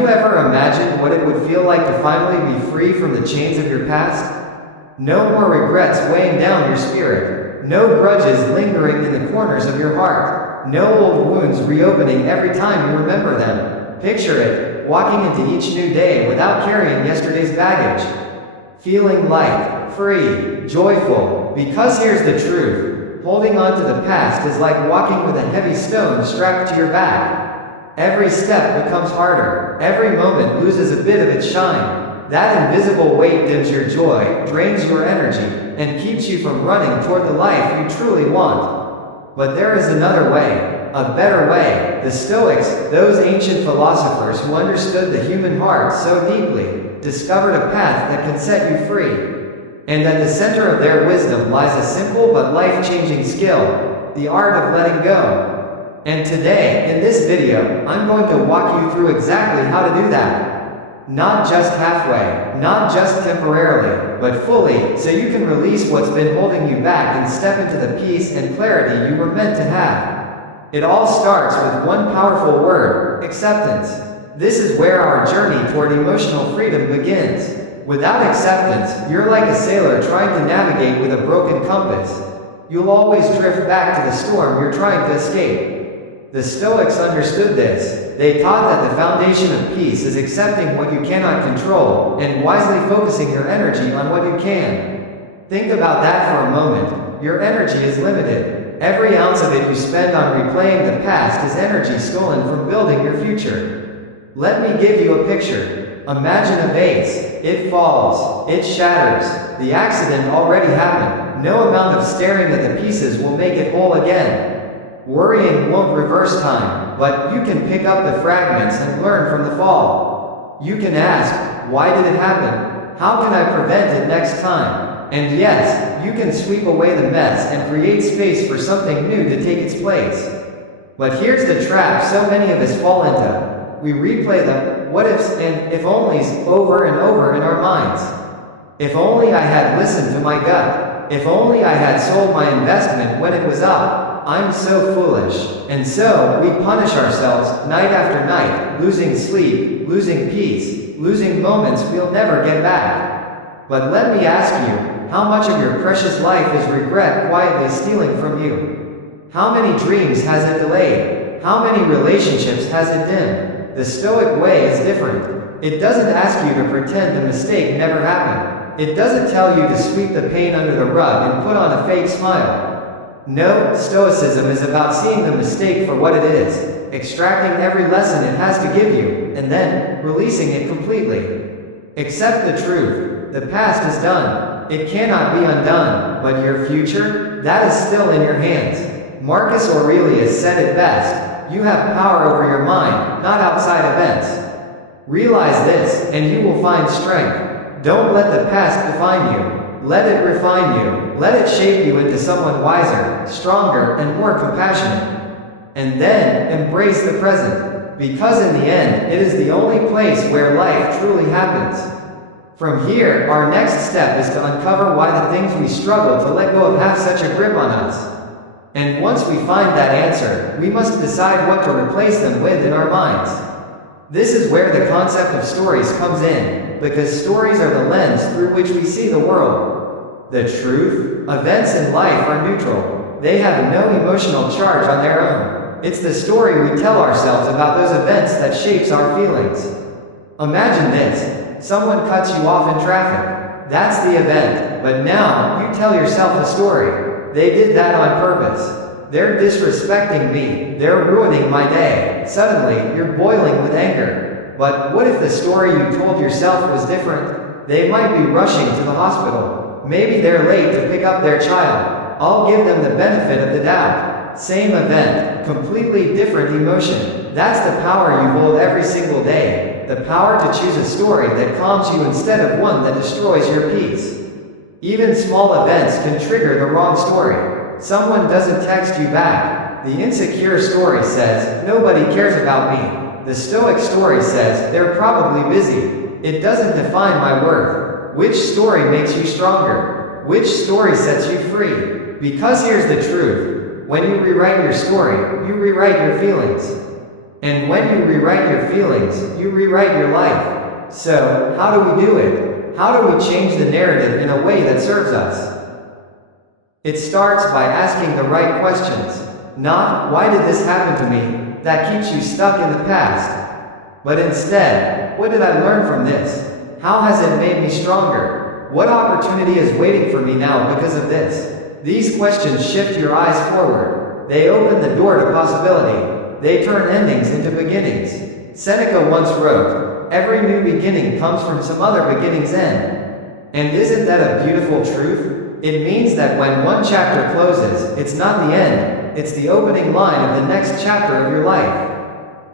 you ever imagined what it would feel like to finally be free from the chains of your past? No more regrets weighing down your spirit. No grudges lingering in the corners of your heart. No old wounds reopening every time you remember them. Picture it, walking into each new day without carrying yesterday's baggage. Feeling light, free, joyful, because here's the truth. Holding on to the past is like walking with a heavy stone strapped to your back. Every step becomes harder. Every moment loses a bit of its shine. That invisible weight dims your joy, drains your energy, and keeps you from running toward the life you truly want. But there is another way, a better way. The Stoics, those ancient philosophers who understood the human heart so deeply, discovered a path that can set you free. And at the center of their wisdom lies a simple but life-changing skill, the art of letting go. And today, in this video, I'm going to walk you through exactly how to do that. Not just halfway, not just temporarily, but fully, so you can release what's been holding you back and step into the peace and clarity you were meant to have. It all starts with one powerful word, acceptance. This is where our journey toward emotional freedom begins. Without acceptance, you're like a sailor trying to navigate with a broken compass. You'll always drift back to the storm you're trying to escape. The Stoics understood this. They taught that the foundation of peace is accepting what you cannot control, and wisely focusing your energy on what you can. Think about that for a moment. Your energy is limited. Every ounce of it you spend on replaying the past is energy stolen from building your future. Let me give you a picture. Imagine a vase. It falls. It shatters. The accident already happened. No amount of staring at the pieces will make it whole again. Worrying won't reverse time, but you can pick up the fragments and learn from the fall. You can ask, why did it happen? How can I prevent it next time? And yes, you can sweep away the mess and create space for something new to take its place. But here's the trap so many of us fall into. We replay the what ifs and if onlys over and over in our minds. If only I had listened to my gut. If only I had sold my investment when it was up. I'm so foolish. And so, we punish ourselves, night after night, losing sleep, losing peace, losing moments we'll never get back. But let me ask you, how much of your precious life is regret quietly stealing from you? How many dreams has it delayed? How many relationships has it dimmed? The Stoic way is different. It doesn't ask you to pretend the mistake never happened. It doesn't tell you to sweep the pain under the rug and put on a fake smile. No, Stoicism is about seeing the mistake for what it is, extracting every lesson it has to give you, and then releasing it completely. Accept the truth. The past is done. It cannot be undone, but your future? That is still in your hands. Marcus Aurelius said it best. You have power over your mind, not outside events. Realize this, and you will find strength. Don't let the past define you. Let it refine you. Let it shape you into someone wiser, stronger, and more compassionate. And then, embrace the present. Because in the end, it is the only place where life truly happens. From here, our next step is to uncover why the things we struggle to let go of have such a grip on us. And once we find that answer, we must decide what to replace them with in our minds. This is where the concept of stories comes in, because stories are the lens through which we see the world. The truth, events in life are neutral. They have no emotional charge on their own. It's the story we tell ourselves about those events that shapes our feelings. Imagine this. Someone cuts you off in traffic. That's the event, but now you tell yourself a story. They did that on purpose. They're disrespecting me. They're ruining my day. Suddenly, you're boiling with anger. But what if the story you told yourself was different? They might be rushing to the hospital. Maybe they're late to pick up their child. I'll give them the benefit of the doubt. Same event, completely different emotion. That's the power you hold every single day. The power to choose a story that calms you instead of one that destroys your peace. Even small events can trigger the wrong story. Someone doesn't text you back. The insecure story says, nobody cares about me. The Stoic story says, they're probably busy. It doesn't define my worth. Which story makes you stronger? Which story sets you free? Because here's the truth. When you rewrite your story, you rewrite your feelings. And when you rewrite your feelings, you rewrite your life. So, how do we do it? How do we change the narrative in a way that serves us? It starts by asking the right questions. Not, why did this happen to me? That keeps you stuck in the past. But instead, what did I learn from this? How has it made me stronger? What opportunity is waiting for me now because of this? These questions shift your eyes forward. They open the door to possibility. They turn endings into beginnings. Seneca once wrote, "Every new beginning comes from some other beginning's end." And isn't that a beautiful truth? It means that when one chapter closes, it's not the end, it's the opening line of the next chapter of your life.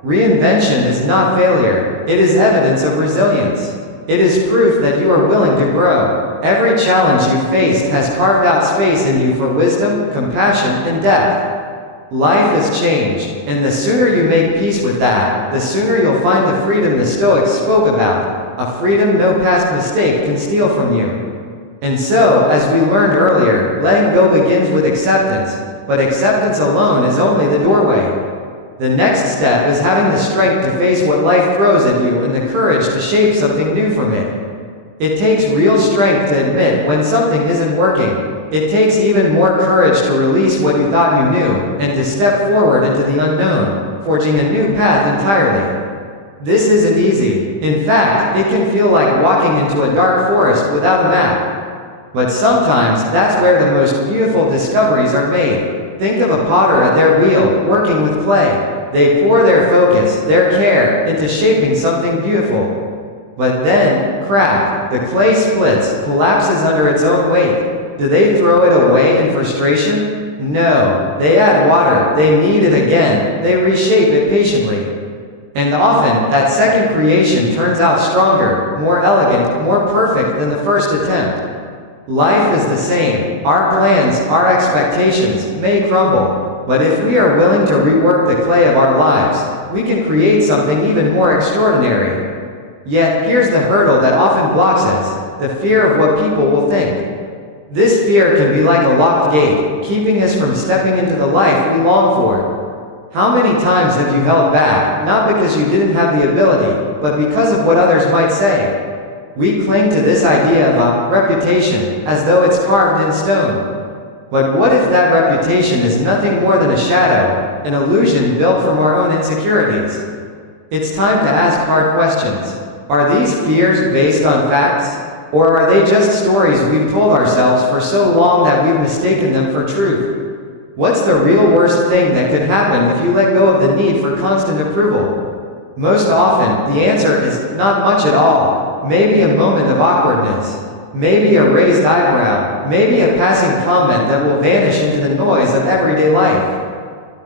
Reinvention is not failure, it is evidence of resilience. It is proof that you are willing to grow. Every challenge you faced has carved out space in you for wisdom, compassion, and depth. Life has changed, and the sooner you make peace with that, the sooner you'll find the freedom the Stoics spoke about, a freedom no past mistake can steal from you. And so, as we learned earlier, letting go begins with acceptance, but acceptance alone is only the doorway. The next step is having the strength to face what life throws at you and the courage to shape something new from it. It takes real strength to admit when something isn't working. It takes even more courage to release what you thought you knew, and to step forward into the unknown, forging a new path entirely. This isn't easy. In fact, it can feel like walking into a dark forest without a map. But sometimes, that's where the most beautiful discoveries are made. Think of a potter at their wheel, working with clay. They pour their focus, their care, into shaping something beautiful. But then, crack, the clay splits, collapses under its own weight. Do they throw it away in frustration? No. They add water, they knead it again, they reshape it patiently. And often, that second creation turns out stronger, more elegant, more perfect than the first attempt. Life is the same. Our plans, our expectations, may crumble. But if we are willing to rework the clay of our lives, we can create something even more extraordinary. Yet, here's the hurdle that often blocks us, the fear of what people will think. This fear can be like a locked gate, keeping us from stepping into the life we long for. How many times have you held back, not because you didn't have the ability, but because of what others might say? We cling to this idea of a reputation, as though it's carved in stone. But what if that reputation is nothing more than a shadow, an illusion built from our own insecurities? It's time to ask hard questions. Are these fears based on facts? Or are they just stories we've told ourselves for so long that we've mistaken them for truth? What's the real worst thing that could happen if you let go of the need for constant approval? Most often, the answer is not much at all. Maybe a moment of awkwardness. Maybe a raised eyebrow. Maybe a passing comment that will vanish into the noise of everyday life.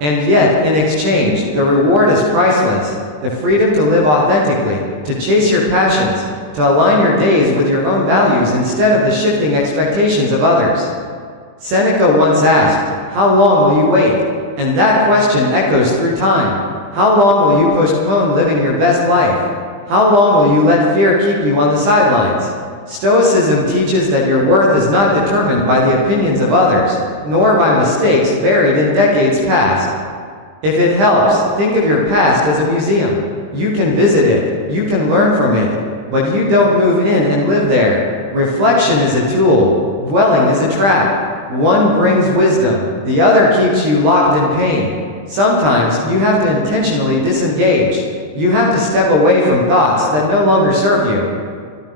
And yet, in exchange, the reward is priceless. The freedom to live authentically, to chase your passions, to align your days with your own values instead of the shifting expectations of others. Seneca once asked, "How long will you wait?" And that question echoes through time. How long will you postpone living your best life? How long will you let fear keep you on the sidelines? Stoicism teaches that your worth is not determined by the opinions of others, nor by mistakes buried in decades past. If it helps, think of your past as a museum. You can visit it, you can learn from it, but you don't move in and live there. Reflection is a tool, dwelling is a trap. One brings wisdom, the other keeps you locked in pain. Sometimes, you have to intentionally disengage. You have to step away from thoughts that no longer serve you.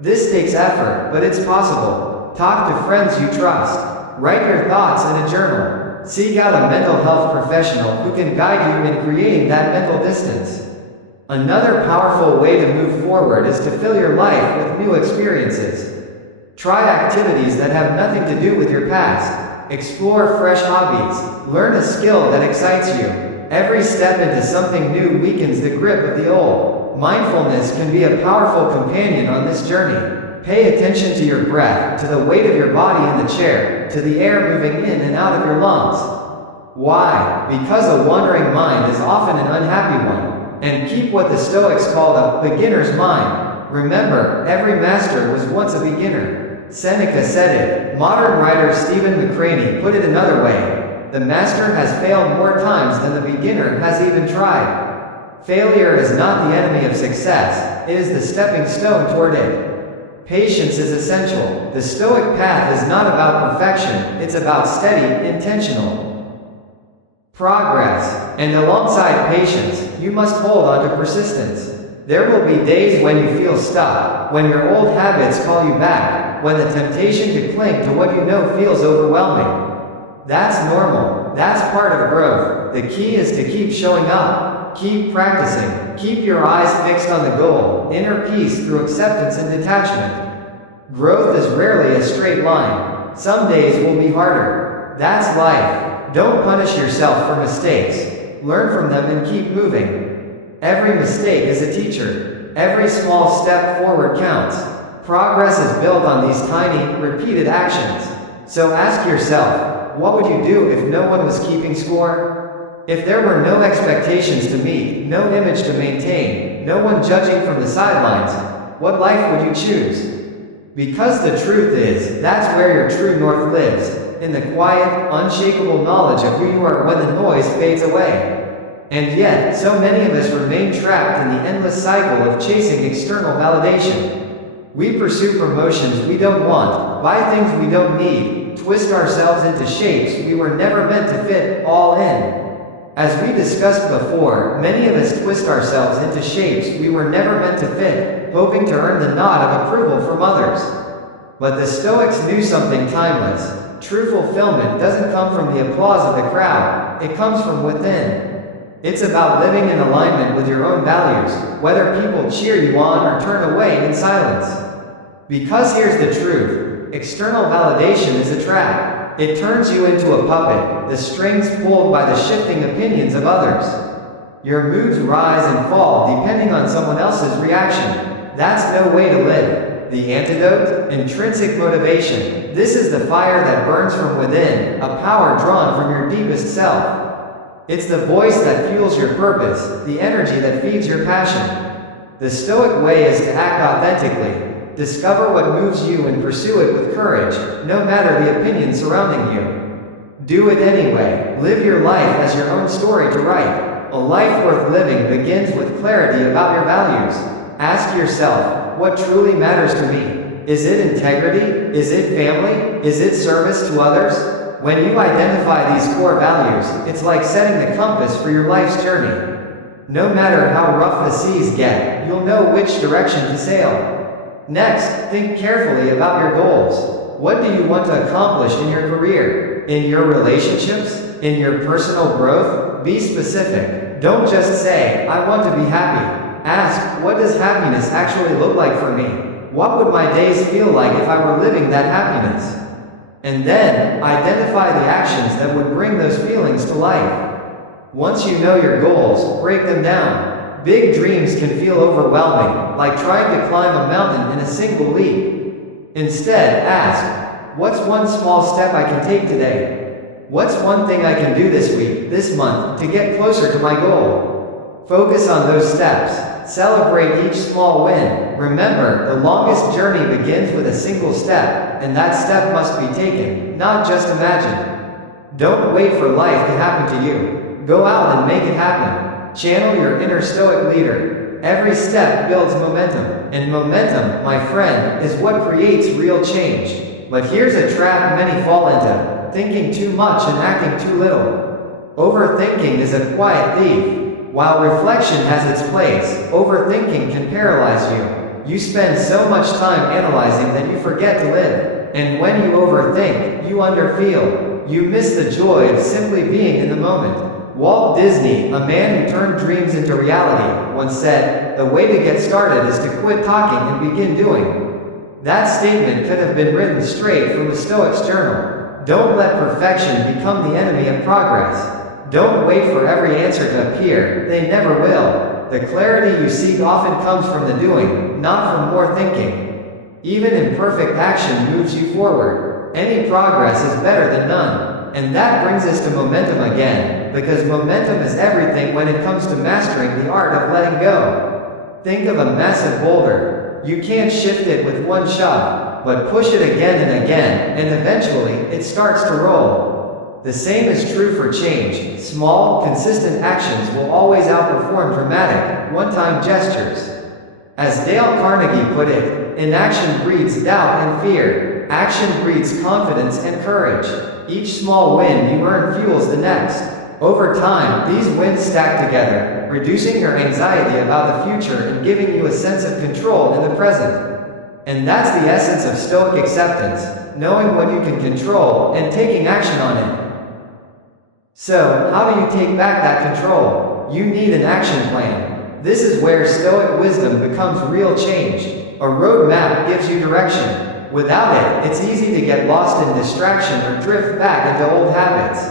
This takes effort, but it's possible. Talk to friends you trust. Write your thoughts in a journal. Seek out a mental health professional who can guide you in creating that mental distance. Another powerful way to move forward is to fill your life with new experiences. Try activities that have nothing to do with your past. Explore fresh hobbies. Learn a skill that excites you. Every step into something new weakens the grip of the old. Mindfulness can be a powerful companion on this journey. Pay attention to your breath, to the weight of your body in the chair, to the air moving in and out of your lungs. Why? Because a wandering mind is often an unhappy one. And keep what the Stoics called a beginner's mind. Remember, every master was once a beginner. Seneca said it. Modern writer Stephen McCraney put it another way. The master has failed more times than the beginner has even tried. Failure is not the enemy of success, it is the stepping stone toward it. Patience is essential. The Stoic path is not about perfection, it's about steady, intentional progress. And alongside patience, you must hold on to persistence. There will be days when you feel stuck, when your old habits call you back, when the temptation to cling to what you know feels overwhelming. That's normal. That's part of growth. The key is to keep showing up. Keep practicing. Keep your eyes fixed on the goal. Inner peace through acceptance and detachment. Growth is rarely a straight line. Some days will be harder. That's life. Don't punish yourself for mistakes. Learn from them and keep moving. Every mistake is a teacher. Every small step forward counts. Progress is built on these tiny, repeated actions. So ask yourself, what would you do if no one was keeping score? If there were no expectations to meet, no image to maintain, no one judging from the sidelines, what life would you choose? Because the truth is, that's where your true north lives, in the quiet, unshakable knowledge of who you are when the noise fades away. And yet, so many of us remain trapped in the endless cycle of chasing external validation. We pursue promotions we don't want, buy things we don't need, twist ourselves into shapes we were never meant to fit, all in. As we discussed before, many of us twist ourselves into shapes we were never meant to fit, hoping to earn the nod of approval from others. But the Stoics knew something timeless. True fulfillment doesn't come from the applause of the crowd, it comes from within. It's about living in alignment with your own values, whether people cheer you on or turn away in silence. Because here's the truth, external validation is a trap. It turns you into a puppet, the strings pulled by the shifting opinions of others. Your moods rise and fall depending on someone else's reaction. That's no way to live. The antidote? Intrinsic motivation. This is the fire that burns from within, a power drawn from your deepest self. It's the voice that fuels your purpose, the energy that feeds your passion. The Stoic way is to act authentically. Discover what moves you and pursue it with courage, no matter the opinions surrounding you. Do it anyway. Live your life as your own story to write. A life worth living begins with clarity about your values. Ask yourself, what truly matters to me? Is it integrity? Is it family? Is it service to others? When you identify these core values, it's like setting the compass for your life's journey. No matter how rough the seas get, you'll know which direction to sail. Next, think carefully about your goals. What do you want to accomplish in your career? In your relationships? In your personal growth? Be specific. Don't just say, I want to be happy. Ask, what does happiness actually look like for me? What would my days feel like if I were living that happiness? And then, identify the actions that would bring those feelings to life. Once you know your goals, break them down. Big dreams can feel overwhelming, like trying to climb a mountain in a single leap. Instead, ask, what's one small step I can take today? What's one thing I can do this week, this month, to get closer to my goal? Focus on those steps. Celebrate each small win. Remember, the longest journey begins with a single step, and that step must be taken, not just imagined. Don't wait for life to happen to you. Go out and make it happen. Channel your inner Stoic leader. Every step builds momentum, and momentum, my friend, is what creates real change. But here's a trap many fall into: thinking too much and acting too little. Overthinking is a quiet thief. While reflection has its place, overthinking can paralyze you. You spend so much time analyzing that you forget to live. And when you overthink, you underfeel. You miss the joy of simply being in the moment. Walt Disney, a man who turned dreams into reality, once said, "The way to get started is to quit talking and begin doing." That statement could have been written straight from the Stoic's journal. Don't let perfection become the enemy of progress. Don't wait for every answer to appear, they never will. The clarity you seek often comes from the doing, not from more thinking. Even imperfect action moves you forward. Any progress is better than none. And that brings us to momentum again, because momentum is everything when it comes to mastering the art of letting go. Think of a massive boulder. You can't shift it with one shove, but push it again and again, and eventually, it starts to roll. The same is true for change. Small, consistent actions will always outperform dramatic, one-time gestures. As Dale Carnegie put it, inaction breeds doubt and fear. Action breeds confidence and courage. Each small win you earn fuels the next. Over time, these wins stack together, reducing your anxiety about the future and giving you a sense of control in the present. And that's the essence of Stoic acceptance, knowing what you can control and taking action on it. So, how do you take back that control? You need an action plan. This is where Stoic wisdom becomes real change. A roadmap gives you direction. Without it, it's easy to get lost in distraction or drift back into old habits.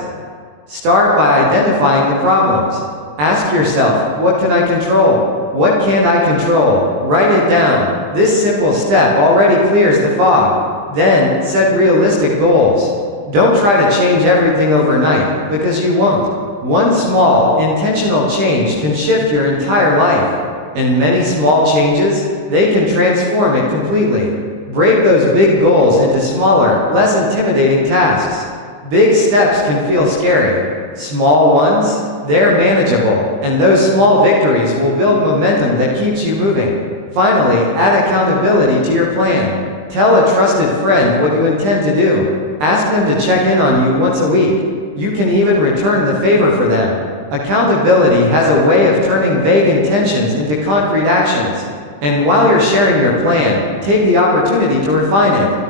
Start by identifying the problems. Ask yourself, what can I control? What can't I control? Write it down. This simple step already clears the fog. Then, set realistic goals. Don't try to change everything overnight, because you won't. One small, intentional change can shift your entire life. And many small changes, they can transform it completely. Break those big goals into smaller, less intimidating tasks. Big steps can feel scary. Small ones, they're manageable, and those small victories will build momentum that keeps you moving. Finally, add accountability to your plan. Tell a trusted friend what you intend to do. Ask them to check in on you once a week. You can even return the favor for them. Accountability has a way of turning vague intentions into concrete actions. And while you're sharing your plan, take the opportunity to refine it.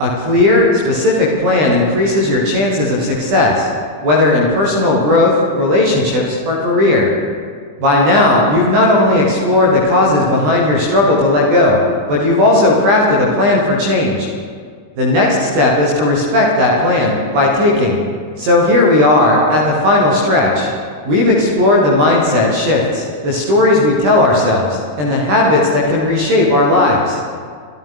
A clear, specific plan increases your chances of success, whether in personal growth, relationships, or career. By now, you've not only explored the causes behind your struggle to let go, but you've also crafted a plan for change. The next step is to respect that plan by taking. So here we are, at the final stretch. We've explored the mindset shifts, the stories we tell ourselves, and the habits that can reshape our lives.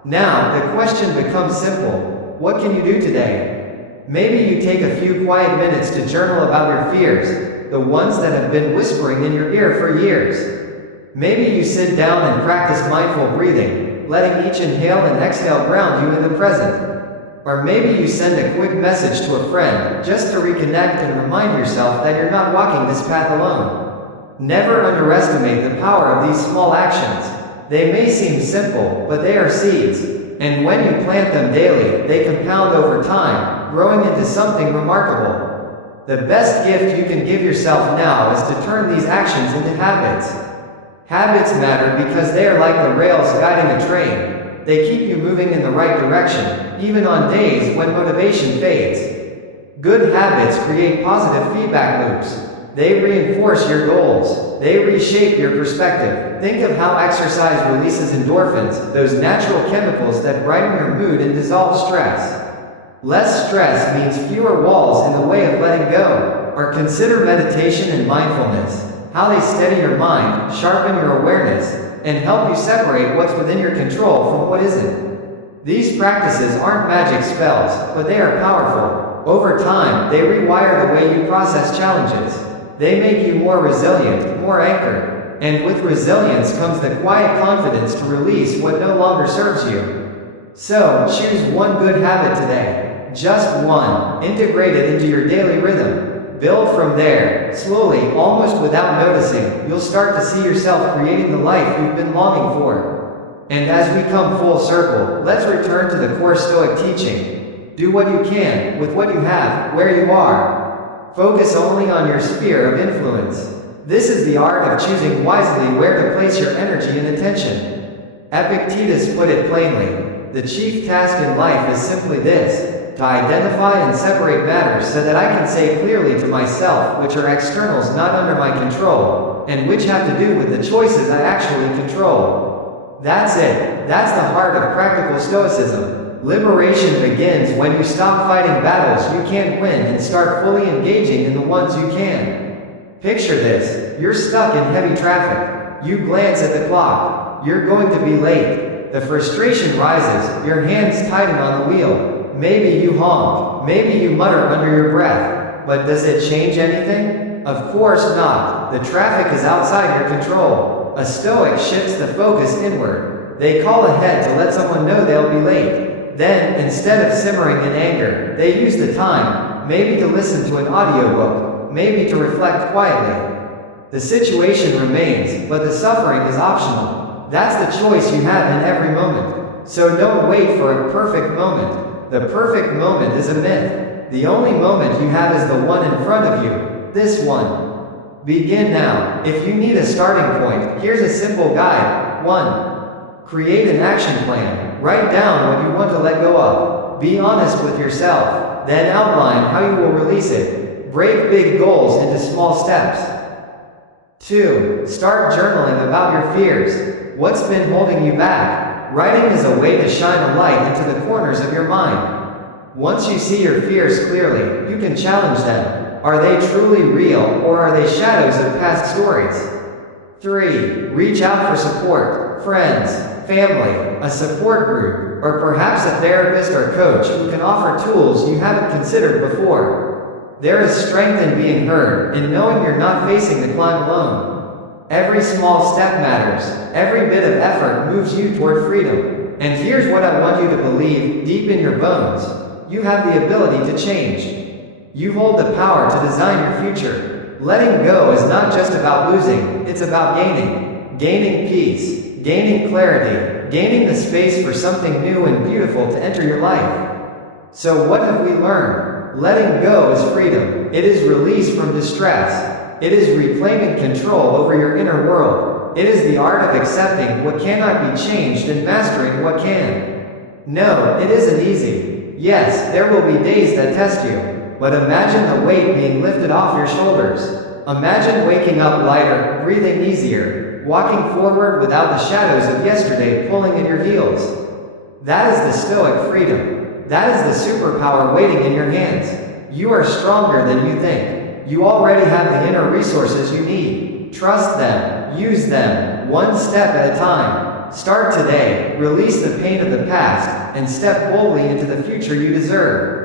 Now, the question becomes simple. What can you do today? Maybe you take a few quiet minutes to journal about your fears, the ones that have been whispering in your ear for years. Maybe you sit down and practice mindful breathing, letting each inhale and exhale ground you in the present. Or maybe you send a quick message to a friend, just to reconnect and remind yourself that you're not walking this path alone. Never underestimate the power of these small actions. They may seem simple, but they are seeds. And when you plant them daily, they compound over time, growing into something remarkable. The best gift you can give yourself now is to turn these actions into habits. Habits matter because they are like the rails guiding a train. They keep you moving in the right direction, even on days when motivation fades. Good habits create positive feedback loops. They reinforce your goals. They reshape your perspective. Think of how exercise releases endorphins, those natural chemicals that brighten your mood and dissolve stress. Less stress means fewer walls in the way of letting go. Or consider meditation and mindfulness, how they steady your mind, sharpen your awareness, and help you separate what's within your control from what isn't. These practices aren't magic spells, but they are powerful. Over time, they rewire the way you process challenges. They make you more resilient, more anchored. And with resilience comes the quiet confidence to release what no longer serves you. So, choose one good habit today. Just one. Integrate it into your daily rhythm. Build from there. Slowly, almost without noticing, you'll start to see yourself creating the life you've been longing for. And as we come full circle, let's return to the core Stoic teaching. Do what you can, with what you have, where you are. Focus only on your sphere of influence. This is the art of choosing wisely where to place your energy and attention. Epictetus put it plainly. The chief task in life is simply this: to identify and separate matters so that I can say clearly to myself which are externals not under my control, and which have to do with the choices I actually control. That's it. That's the heart of practical Stoicism. Liberation begins when you stop fighting battles you can't win and start fully engaging in the ones you can. Picture this: you're stuck in heavy traffic. You glance at the clock. You're going to be late. The frustration rises, your hands tighten on the wheel. Maybe you honk. Maybe you mutter under your breath. But does it change anything? Of course not. The traffic is outside your control. A Stoic shifts the focus inward. They call ahead to let someone know they'll be late. Then, instead of simmering in anger, they use the time, maybe to listen to an audiobook, maybe to reflect quietly. The situation remains, but the suffering is optional. That's the choice you have in every moment. So don't wait for a perfect moment. The perfect moment is a myth. The only moment you have is the one in front of you. This one. Begin now. If you need a starting point, here's a simple guide. 1. Create an action plan. Write down what you want to let go of. Be honest with yourself. Then outline how you will release it. Break big goals into small steps. 2. Start journaling about your fears. What's been holding you back? Writing is a way to shine a light into the corners of your mind. Once you see your fears clearly, you can challenge them. Are they truly real, or are they shadows of past stories? 3. Reach out for support. Friends, family, a support group, or perhaps a therapist or coach who can offer tools you haven't considered before. There is strength in being heard, in knowing you're not facing the climb alone. Every small step matters. Every bit of effort moves you toward freedom. And here's what I want you to believe, deep in your bones. You have the ability to change. You hold the power to design your future. Letting go is not just about losing, it's about gaining. Gaining peace, gaining clarity, gaining the space for something new and beautiful to enter your life. So what have we learned? Letting go is freedom. It is release from distress. It is reclaiming control over your inner world. It is the art of accepting what cannot be changed and mastering what can. No, it isn't easy. Yes, there will be days that test you. But imagine the weight being lifted off your shoulders. Imagine waking up lighter, breathing easier, walking forward without the shadows of yesterday pulling at your heels. That is the Stoic freedom. That is the superpower waiting in your hands. You are stronger than you think. You already have the inner resources you need. Trust them. Use them, one step at a time. Start today, release the pain of the past, and step boldly into the future you deserve.